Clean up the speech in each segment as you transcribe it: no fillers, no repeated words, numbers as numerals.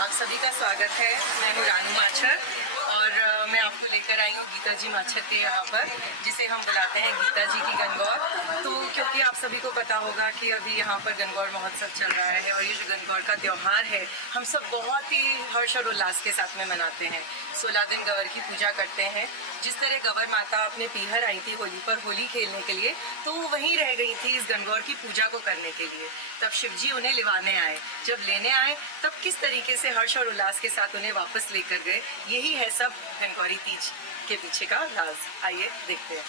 आप सभी का स्वागत है। मैं हूँ रानू माछर और मैं आपको लेकर आई हूँ गीता जी माछर के यहाँ पर, जिसे हम बुलाते हैं गीता जी की गणगौर। तो क्योंकि आप सभी को पता होगा कि अभी यहाँ पर गणगौर महोत्सव चल रहा है और ये जो गणगौर का त्यौहार है हम सब बहुत ही हर्ष और उल्लास के साथ में मनाते हैं। 16 दिन गंवर की पूजा करते हैं। जिस तरह गंवर माता अपने पीहर आई थी होली पर होली खेलने के लिए, तो वो वहीं रह गई थी इस गणगौर की पूजा को करने के लिए। तब शिवजी उन्हें लिवाने आए। जब लेने आए तब किस तरीके से हर्ष और उल्लास के साथ उन्हें वापस लेकर गए, यही है सब गणगौरी तीज के पीछे का राज। आइए देखते हैं।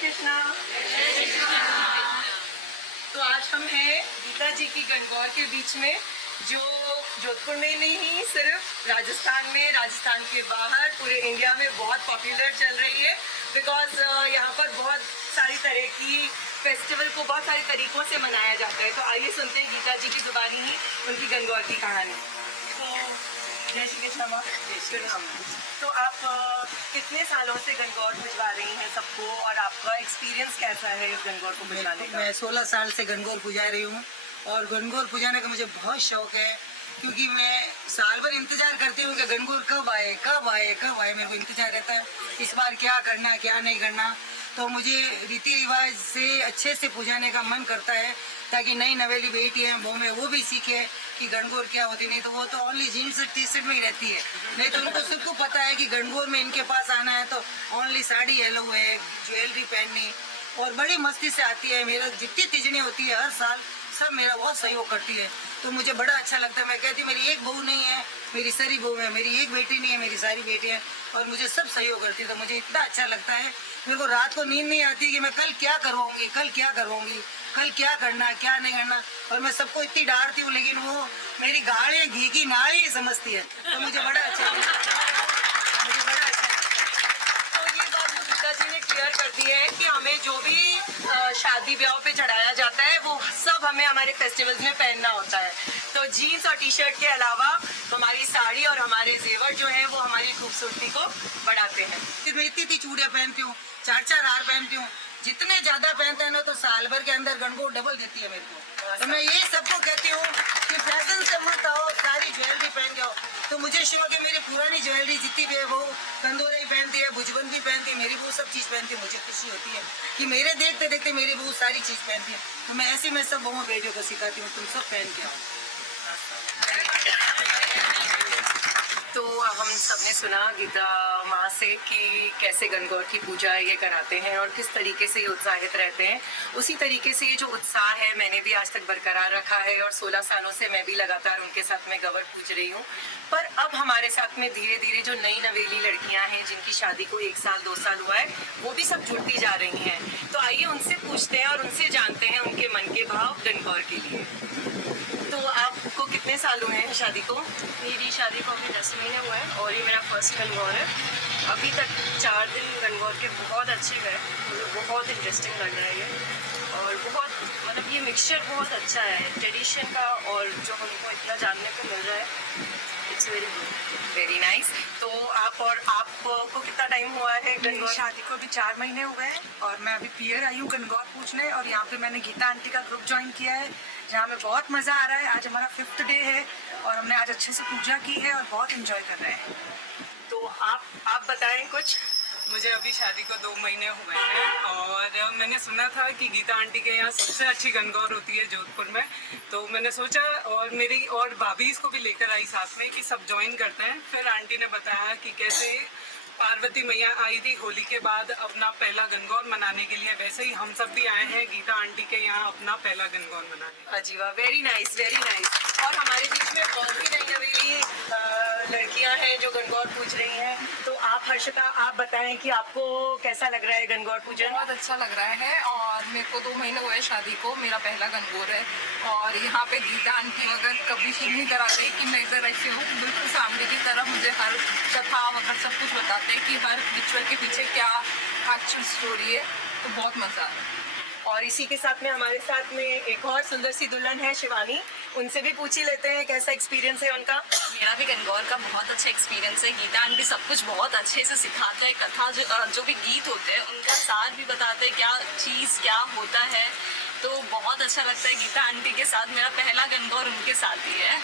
कृष्णा। तो आज हम हैं गीता जी की गणगौर के बीच में, जो जोधपुर में नहीं सिर्फ राजस्थान में, राजस्थान के बाहर पूरे इंडिया में बहुत पॉपुलर चल रही है। बिकॉज यहाँ पर बहुत सारी तरह की फेस्टिवल को बहुत सारे तरीकों से मनाया जाता है। तो आइए सुनते हैं गीता जी की जुबानी ही उनकी गणगौर की कहानी। तो जय श्री कृष्ण माँ। जय श्री राम। तो आप कितने सालों से गणगौर भिजवा रही हैं सबको, और आपका एक्सपीरियंस कैसा है इस गणगौर को भिजवाने का? मैं 16 साल से गणगौर पुजा रही हूँ, और गणगौर पुजाने का मुझे बहुत शौक है, क्योंकि मैं साल भर इंतजार करती हूँ कि गणगौर कब आए कब आए कब आए। मेरे को इंतजार रहता है इस बार क्या करना क्या नहीं करना। तो मुझे रीति रिवाज से अच्छे से पुजाने का मन करता है, ताकि नई नवेली बेटी हैं वो में वो भी सीखे कि गणगौर क्या होती। नहीं तो वो तो ओनली जीन्स टी शर्ट में ही रहती है, नहीं तो उनको सबको पता है कि गणगौर में इनके पास आना है तो ओनली साड़ी येलो है, ज्वेलरी पहननी, और बड़ी मस्ती से आती है। मेरा जितनी तिजनी होती है हर साल सब मेरा बहुत सहयोग करती है, तो मुझे बड़ा अच्छा लगता है। मैं कहती मेरी एक बहू नहीं है, मेरी सारी बहू है, मेरी एक बेटी नहीं है, मेरी सारी बेटी है, और मुझे सब सहयोग करती है। तो मुझे इतना अच्छा लगता है, मेरे को रात को नींद नहीं आती कि मैं कल क्या करवाऊंगी, कल क्या करवाऊंगी, कल क्या करना क्या नहीं करना। और मैं सबको इतनी डांटती हूँ, लेकिन वो मेरी गाड़ियाँ घी की नाड़ी समझती है, तो मुझे बड़ा अच्छा लगता है। मुझे बड़ा अच्छा। तो ये बात गीता जी ने क्लियर कर दी है कि हमें जो भी शादी ब्याह पे चढ़ाया जाता है वो सब हमें हमारे फेस्टिवल्स में पहनना होता है। तो जीन्स और टी शर्ट के अलावा हमारी साड़ी और हमारे जेवर जो है वो हमारी खूबसूरती को बढ़ाते हैं। मैं इतनी चूड़ियाँ पहनती हूँ, 4-4 हार पहनती हूँ, जितने ज्यादा पहनते हैं ना तो साल भर के अंदर गणगौर डबल देती है मेरे को। तो मैं ये सबको कहती हूँ कि फैशन से मत आओ, सारी ज्वेलरी पहन के आओ। तो मुझे शौक है, मेरी पुरानी ज्वेलरी जितनी भी है वो कंदोरे ही पहनती है, भुजबन भी पहनती है, मेरी बहू सब चीज़ पहनती है। मुझे खुशी होती है कि मेरे देखते देखते मेरी बहू सारी चीज़ पहनती है। तो मैं ऐसे में सब बहू बेटियों को सिखाती हूँ, तुम सब पहन के आओ। तो हम सबने सुना गीता माँ से कि कैसे गणगौर की पूजा ये कराते हैं और किस तरीके से ये उत्साहित रहते हैं। उसी तरीके से ये जो उत्साह है मैंने भी आज तक बरकरार रखा है, और 16 सालों से मैं भी लगातार उनके साथ में गणगौर पूज रही हूँ। पर अब हमारे साथ में धीरे धीरे जो नई नवेली लड़कियाँ हैं जिनकी शादी को 1 साल 2 साल हुआ है, वो भी सब जुड़ती जा रही हैं। तो आइए उनसे पूछते हैं और उनसे जानते हैं उनके मन के भाव गणगौर के लिए। तो आपको कितने साल हुए हैं शादी को? मेरी शादी को अभी 10 महीने हुए हैं, और ये मेरा फर्स्ट गणगौर है। अभी तक 4 दिन गणगौर के बहुत अच्छे गए, मुझे बहुत इंटरेस्टिंग लग रहा है ये, और बहुत मतलब ये मिक्सचर बहुत अच्छा है ट्रेडिशन का और जो हमको इतना जानने को मिल रहा है। It's very good, very nice. तो आपको कितना टाइम हुआ है गणगौर? शादी को अभी 4 महीने हुए हैं, और मैं अभी पियर आई हूँ गणगौर पूछने, और यहाँ पे मैंने गीता आंटी का ग्रुप ज्वाइन किया है, जहाँ में बहुत मज़ा आ रहा है। आज हमारा 5th डे है, और हमने आज अच्छे से पूजा की है और बहुत एंजॉय कर रहे हैं। तो आप बताएं कुछ। मुझे अभी शादी को 2 महीने हुए हैं, और मैंने सुना था कि गीता आंटी के यहाँ सबसे अच्छी गणगौर होती है जोधपुर में। तो मैंने सोचा, और मेरी और भाभी इसको भी लेकर आई साथ में कि सब ज्वाइन करते हैं। फिर आंटी ने बताया कि कैसे पार्वती मैया आई थी होली के बाद अपना पहला गणगौर मनाने के लिए, वैसे ही हम सब भी आए हैं गीता आंटी के यहाँ अपना पहला गणगौर मनाने। Ajiba, very nice very nice. और हमारे बीच में और भी नई नवेली लड़कियां हैं जो गणगौर पूज रही हैं। तो आप हर्षिता, आप बताएं कि आपको कैसा लग रहा है गणगौर पूजन? बहुत अच्छा लग रहा है, और मेरे को 2 महीने हुए शादी को, मेरा पहला गणगौर है। और यहाँ पे गीता आंटी वगैरह कभी फील नहीं कराते कि मैं इधर ऐसे हूँ, बिल्कुल सामने की तरफ मुझे हर कथा वगैरह सब कुछ बताते हैं कि हर रिचुअल के पीछे क्या एक्चुअल स्टोरी है। तो बहुत मज़ा आ रहा है। और इसी के साथ में हमारे साथ में एक और सुंदर सी दुल्हन है शिवानी, उनसे भी पूछ ही लेते हैं कैसा एक्सपीरियंस है उनका। मेरा भी गणगौर का बहुत अच्छा एक्सपीरियंस है। गीता आंटी सब कुछ बहुत अच्छे से सिखाते हैं, कथा जो भी गीत होते हैं उनका सार भी बताते हैं क्या चीज़ क्या होता है। तो बहुत अच्छा लगता है गीता आंटी के साथ। मेरा पहला गणगौर उनके साथ ही है,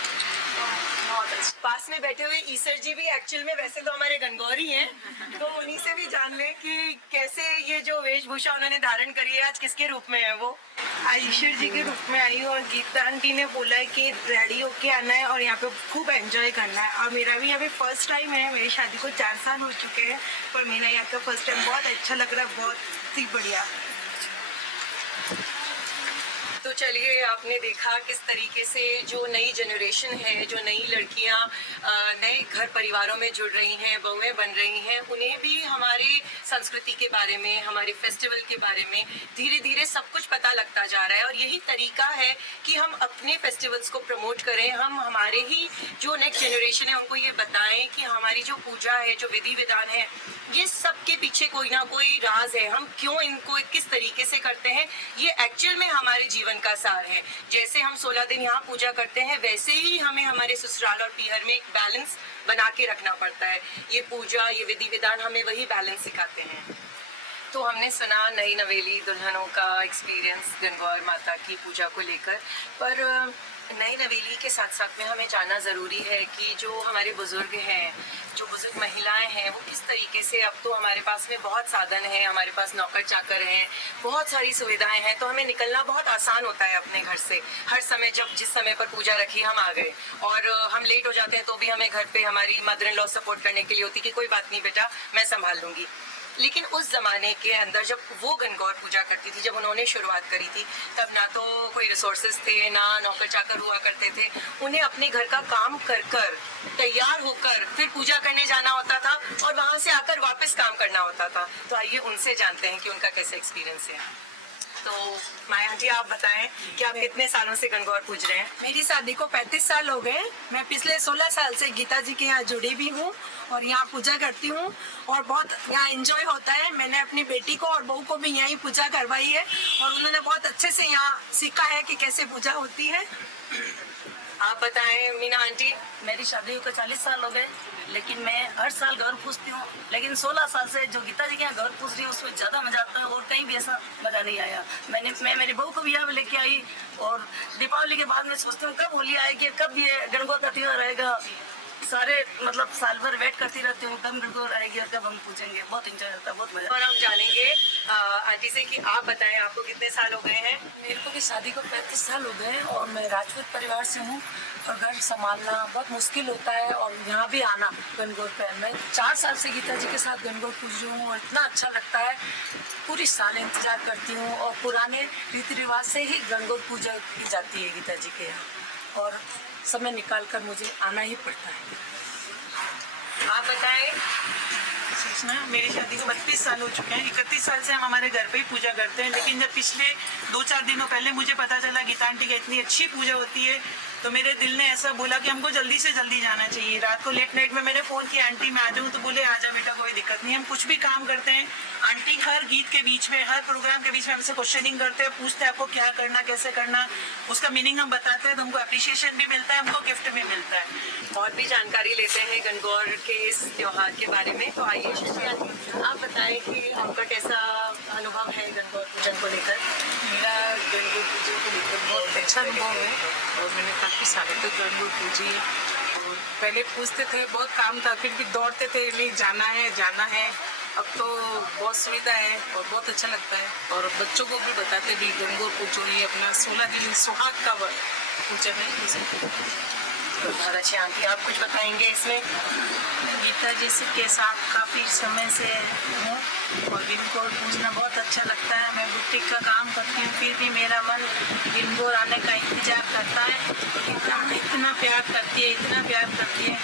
बहुत अच्छा। पास में बैठे हुए ईसर जी भी एक्चुअल में वैसे तो हमारे गणगौरी हैं, तो उन्हीं से भी जान लें कि कैसे ये जो वेशभूषा उन्होंने धारण करी है आज किसके रूप में है वो। आज ईश्वर जी के रूप में आई हूँ, और गीता आंटी ने बोला है कि रेडी होके आना है और यहाँ पे खूब एंजॉय करना है। और मेरा भी यहाँ पे फर्स्ट टाइम है, मेरी शादी को 4 साल हो चुके हैं, पर मेरा यहाँ का फर्स्ट टाइम बहुत अच्छा लग रहा है, बहुत ही बढ़िया। तो चलिए, आपने देखा किस तरीके से जो नई जनरेशन है, जो नई लड़कियां नए घर परिवारों में जुड़ रही हैं, बहुएं बन रही हैं, उन्हें भी हमारे संस्कृति के बारे में, हमारे फेस्टिवल के बारे में धीरे धीरे सब कुछ पता लगता जा रहा है। और यही तरीका है कि हम अपने फेस्टिवल्स को प्रमोट करें, हम हमारे ही जो नेक्स्ट जनरेशन है उनको ये बताएं कि हमारी जो पूजा है, जो विधि विधान है, ये सब के पीछे कोई ना कोई राज है। हम क्यों इनको किस तरीके से करते हैं, ये एक्चुअल में हमारे जीवन का सार है। जैसे हम 16 दिन यहाँ पूजा करते हैं, वैसे ही हमें हमारे ससुराल और पीहर में एक बैलेंस बना के रखना पड़ता है। ये पूजा, ये विधि विधान हमें वही बैलेंस सिखाते हैं। तो हमने सुना नई नवेली दुल्हनों का एक्सपीरियंस गणगौर माता की पूजा को लेकर, पर नई नवेली के साथ साथ में हमें जानना ज़रूरी है कि जो हमारे बुज़ुर्ग हैं, जो बुज़ुर्ग महिलाएं हैं, वो किस तरीके से, अब तो हमारे पास में बहुत साधन है, हमारे पास नौकर चाकर हैं, बहुत सारी सुविधाएं हैं, तो हमें निकलना बहुत आसान होता है अपने घर से। हर समय जब जिस समय पर पूजा रखी हम आ गए, और हम लेट हो जाते हैं तो भी हमें घर पे हमारी मदर इन लॉ सपोर्ट करने के लिए होती कि कोई बात नहीं बेटा, मैं संभाल लूँगी। लेकिन उस ज़माने के अंदर जब वो गणगौर पूजा करती थी, जब उन्होंने शुरुआत करी थी, तब ना तो कोई रिसोर्सेज थे, ना नौकर चाकर हुआ करते थे। उन्हें अपने घर का काम कर कर तैयार होकर फिर पूजा करने जाना होता था और वहाँ से आकर वापस काम करना होता था। तो आइए उनसे जानते हैं कि उनका कैसा एक्सपीरियंस है। तो माया जी, आप बताएं कि आप कितने सालों से गणगौर पूज रहे हैं? मेरी शादी को 35 साल हो गए। मैं पिछले 16 साल से गीता जी के यहाँ जुड़ी भी हूँ और यहाँ पूजा करती हूँ और बहुत यहाँ एंजॉय होता है। मैंने अपनी बेटी को और बहू को भी यहीं पूजा करवाई है और उन्होंने बहुत अच्छे से यहाँ सीखा है कि कैसे पूजा होती है। आप बताएं मीना आंटी। मेरी शादी को 40 साल हो गए, लेकिन मैं हर साल घर पूजती हूँ। लेकिन 16 साल से जो गीता जी के यहाँ घर पूज रही हूँ उसमें ज़्यादा मजा आता है और कहीं भी ऐसा मजा नहीं आया। मैं मेरी बहू को भी यहाँ लेके आई और दीपावली के बाद में सोचती हूँ कब होली आएगी, कब ये गणगौर का त्योहार आएगा। सारे मतलब साल भर वेट करती रहती हूँ कब गणगौर आएगी और कब हम पूछेंगे। बहुत इंजॉय होता है, बहुत मजा। और हम जानेंगे आंटी से कि आप बताएं आपको कितने साल हो गए हैं? मेरे को भी शादी को 35 साल हो गए और मैं राजपूत परिवार से हूँ और घर संभालना बहुत मुश्किल होता है और यहाँ भी आना गणगौर पे। मैं 4 साल से गीता जी के साथ गणगौर पूज रही हूँ और इतना अच्छा लगता है। पूरी साल इंतजार करती हूँ और पुराने रीति रिवाज से ही गणगौर पूजा की जाती है गीता जी के यहाँ और समय निकाल कर मुझे आना ही पड़ता है। आप बताएं। सूचना, मेरी शादी को 32 साल हो चुके हैं। 31 साल से हम हमारे घर पे ही पूजा करते हैं, लेकिन जब पिछले 2-4 दिनों पहले मुझे पता चला गीता आंटी की इतनी अच्छी पूजा होती है तो मेरे दिल ने ऐसा बोला कि हमको जल्दी से जल्दी जाना चाहिए। रात को लेट नाइट में मैंने फ़ोन किया आंटी मैं आ जाऊँ, तो बोले आजा बेटा कोई दिक्कत नहीं। हम कुछ भी काम करते हैं, आंटी हर गीत के बीच में, हर प्रोग्राम के बीच में हमसे क्वेश्चनिंग करते हैं, पूछते हैं आपको क्या करना, कैसे करना, उसका मीनिंग हम बताते हैं तो हमको अप्रिशिएशन भी मिलता है, हमको गिफ्ट भी मिलता है। और भी जानकारी लेते हैं गणगौर के इस त्योहार के बारे में। तो आइए शशि आंटी, आप बताएं कि आपका कैसा अनुभव है गणगौर पूजन को लेकर? मेरा गणगौर पूजन को लेकर बहुत अच्छा अनुभव है और मैंने काफ़ी सालों तक गणगौर पूजी और पहले पूछते थे, बहुत काम था, फिर भी दौड़ते थे, नहीं जाना है। अब तो बहुत सुविधा है और बहुत अच्छा लगता है और बच्चों को भी बताते भी गणगौर पूजो, ये अपना 16 दिन सुहाग का पूजन है। बहुत अच्छी आंटी, आप कुछ बताएंगे इसमें? गीता जी के साथ काफ़ी समय से हूँ और गणगौर पूजना बहुत अच्छा लगता है। मैं बुटीक का काम करती हूँ, फिर भी मेरा मन गणगौर आने का इंतजार करता है। इतना प्यार करती है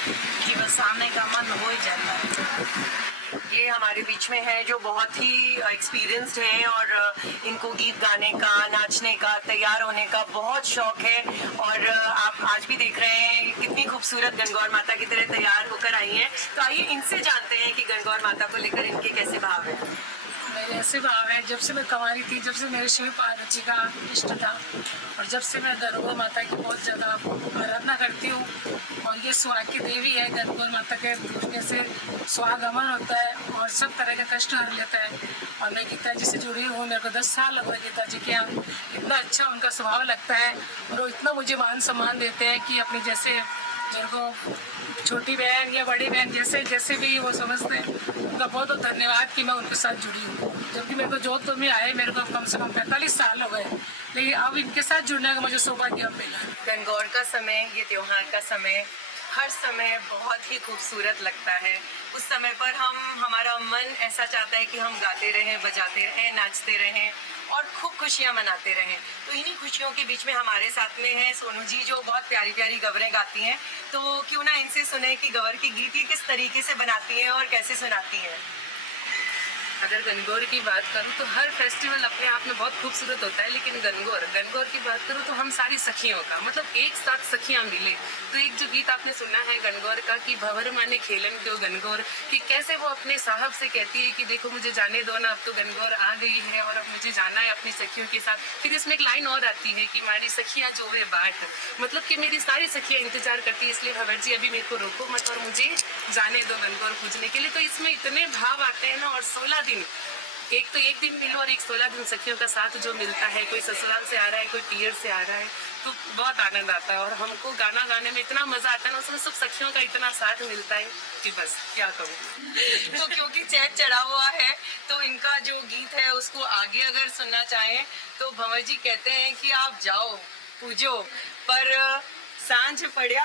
कि बस आने का मन हो ही जाता है। ये हमारे बीच में है जो बहुत ही एक्सपीरियंस्ड हैं और इनको गीत गाने का, नाचने का, तैयार होने का बहुत शौक है। और आप आज भी देख रहे हैं कितनी खूबसूरत गणगौर माता की तरह तैयार होकर आई हैं। तो आइए इनसे जानते हैं कि गणगौर माता को लेकर इनके कैसे भाव है। मेरे ऐसे भाव है, जब से मैं कंवारी थी, जब से मेरे शिव पार्वती का इष्ट था और जब से मैं गणगौर माता की बहुत ज़्यादा आराधना करती हूँ और ये सुहाग की देवी है। गणगौर माता के पूजने से सुहागमन होता है और सब तरह का कष्ट हर लेता है। और मैं गीता जी से जुड़ी हूँ, मेरे को 10 साल हो गए गीता जी के यहाँ। इतना अच्छा उनका स्वभाव लगता है और वो इतना मुझे मान सम्मान देते हैं कि अपने जैसे मेरे को छोटी बहन या बड़ी बहन जैसे भी वो समझते हैं। उनका बहुत बहुत धन्यवाद कि मैं उनके साथ जुड़ी हूँ। जबकि मेरे को जोधपुर में आए मेरे को कम से कम 45 साल हो गए, लेकिन अब इनके साथ जुड़ने का मुझे सौभाग्य मिला। गणगौर का समय, ये त्योहार का समय हर समय बहुत ही खूबसूरत लगता है। उस समय पर हमारा मन ऐसा चाहता है कि हम गाते रहें, बजाते रहें, नाचते रहें और खूब खुशियाँ मनाते रहें। तो इन्हीं खुशियों के बीच में हमारे साथ में है सोनू जी, जो बहुत प्यारी प्यारी गवरें गाती हैं। तो क्यों ना इनसे सुने कि गवर की गीत ये किस तरीके से बनाती हैं और कैसे सुनाती हैं। अगर गणगौर की बात करूँ तो हर फेस्टिवल अपने आप में बहुत खूबसूरत होता है, लेकिन गणगौर की बात करूँ तो हम सारी सखियों का मतलब एक साथ सखियाँ मिले। तो एक जो गीत आपने सुना है गणगौर का कि भंवर माने खेलन दो गणगौर, कि कैसे वो अपने साहब से कहती है कि देखो मुझे जाने दो ना, अब तो गणगौर आ गई है और अब मुझे जाना है अपनी सखियों के साथ। फिर इसमें एक लाइन और आती है कि हमारी सखियाँ जो है बाट, मतलब कि मेरी सारी सखियाँ इंतजार करती है, इसलिए भंवर जी अभी मेरे को रोको मत और मुझे जाने दो गणगौर पूजने के लिए। तो इसमें इतने भाव आते हैं ना। और 16 दिन, एक तो एक दिन मिलो और एक 16 दिन सखियों का साथ जो मिलता है, कोई ससुराल से आ रहा है, कोई पियर से आ रहा है, तो बहुत आनंद आता है। और हमको गाना गाने में इतना मजा आता है ना, उसमें सब सखियों का इतना साथ मिलता है कि बस क्या कहूँ। तो क्योंकि चैत चढ़ा हुआ है तो इनका जो गीत है उसको आगे अगर सुनना चाहें तो भंवर जी कहते हैं कि आप जाओ पूजो पर सांझ पड़िया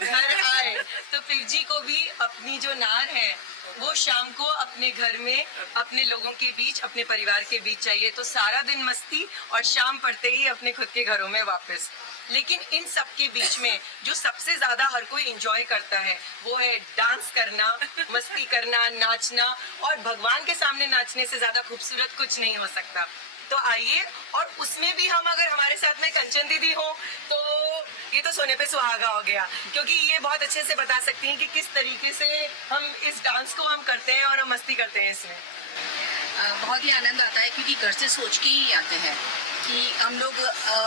घर आए। तो पिव जी को भी अपनी जो नार है वो शाम को अपने घर में अपने लोगों के बीच, अपने परिवार के बीच चाहिए। तो सारा दिन मस्ती और शाम पड़ते ही अपने खुद के घरों में वापस। लेकिन इन सब के बीच में जो सबसे ज्यादा हर कोई एंजॉय करता है वो है डांस करना, मस्ती करना, नाचना। और भगवान के सामने नाचने से ज्यादा खूबसूरत कुछ नहीं हो सकता। तो आइए, और उसमें भी हम अगर हमारे साथ में कंचन दीदी हो तो ये तो सोने पे सुहागा हो गया, क्योंकि ये बहुत अच्छे से बता सकती हैं कि किस तरीके से हम इस डांस को हम करते हैं और हम मस्ती करते हैं इसमें। बहुत ही आनंद आता है क्योंकि घर से सोच के ही आते हैं कि हम लोग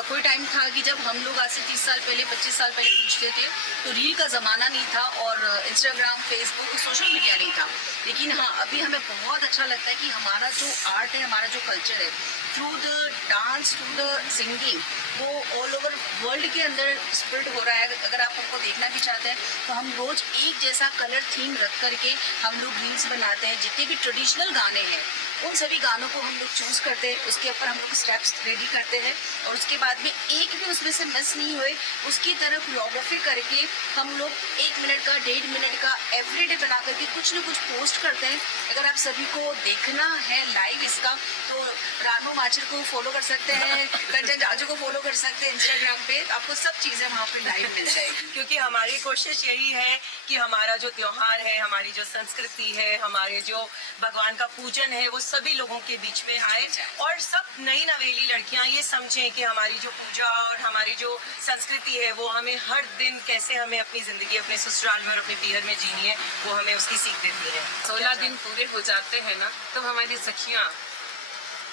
कोई टाइम था कि जब हम लोग आज से 30 साल पहले 25 साल पहले पूछते थे तो रील का ज़माना नहीं था और इंस्टाग्राम, फेसबुक, सोशल मीडिया नहीं था। लेकिन हाँ, अभी हमें बहुत अच्छा लगता है कि हमारा जो आर्ट है, हमारा जो कल्चर है, through the dance, through the singing, वो ऑल ओवर वर्ल्ड के अंदर स्प्रेड हो रहा है। अगर आप हमको देखना भी चाहते हैं तो हम रोज़ एक जैसा कलर थीम रख करके हम लोग रील्स बनाते हैं। जितने भी ट्रेडिशनल गाने हैं उन सभी गानों को हम लोग चूज करते हैं, उसके ऊपर हम लोग स्टेप्स रेडी करते हैं और उसके बाद में एक भी उसमें से मिस नहीं हुए उसकी तरह कोरियोग्राफी करके हम लोग 1 मिनट का, 1.5 मिनट का एवरीडे बना करके कुछ न कुछ पोस्ट करते हैं। अगर आप सभी को देखना है लाइव इसका तो रानू माचर को फॉलो कर सकते हैं, कंचन जाजू को फॉलो कर सकते हैं इंस्टाग्राम पे, आपको सब चीज़ें वहाँ पे लाइव मिल जाएगी। क्योंकि हमारी कोशिश यही है कि हमारा जो त्योहार है, हमारी जो संस्कृति है, हमारे जो भगवान का पूजन है, वो सभी लोगों के बीच में आए और सब नई नवेली लड़कियां ये समझें कि हमारी जो पूजा और हमारी जो संस्कृति है वो हमें हर दिन कैसे हमें अपनी जिंदगी अपने ससुराल में और अपने पीहर में जीनी है, वो हमें उसकी सीख देती है। 16 दिन पूरे हो जाते हैं ना, तब हमारी सखियाँ,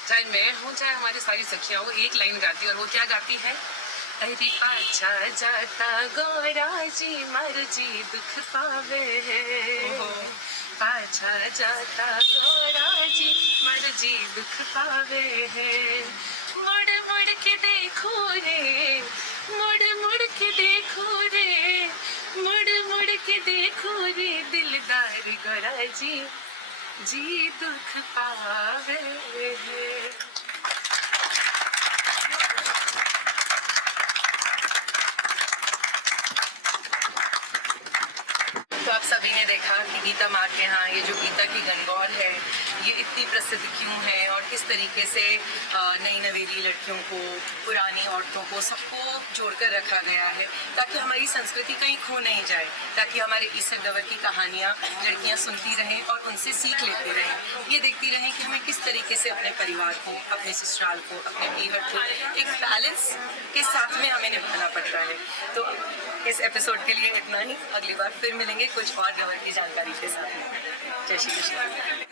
चाहे मैं हूँ चाहे हमारी सारी सखियाँ, वो एक लाइन गाती है और वो क्या गाती है, अरे पाछा जाता गोरा जी मर जी दुख पावे है, पाछा जाता गोरा जी मर जी दुख पावे है, मुड़ मुड़ के देखो रे, मुड़ मुड़ के देखो रे, मुड़ मुड़ के देखो रे, दिलदार गोरा जी दुख पावे है। तो आप सभी ने देखा कि गीता माँ के यहाँ ये जो गीता की गणगौर है ये इतनी प्रसिद्ध क्यों है और किस तरीके से नई नवेली लड़कियों को, पुरानी औरतों को, सबको जोड़कर रखा गया है ताकि हमारी संस्कृति कहीं खो नहीं जाए, ताकि हमारे ईसर दवर की कहानियाँ लड़कियाँ सुनती रहें और उनसे सीख लेती रहें, ये देखती रहें कि हमें किस तरीके से अपने परिवार को, अपने ससुराल को, अपने पीहर को एक बैलेंस के साथ में हमें निभाना पड़ता है। तो इस एपिसोड के लिए इतना ही, अगली बार फिर मिलेंगे कुछ और गवर की जानकारी के साथ में। जय श्री कृष्ण।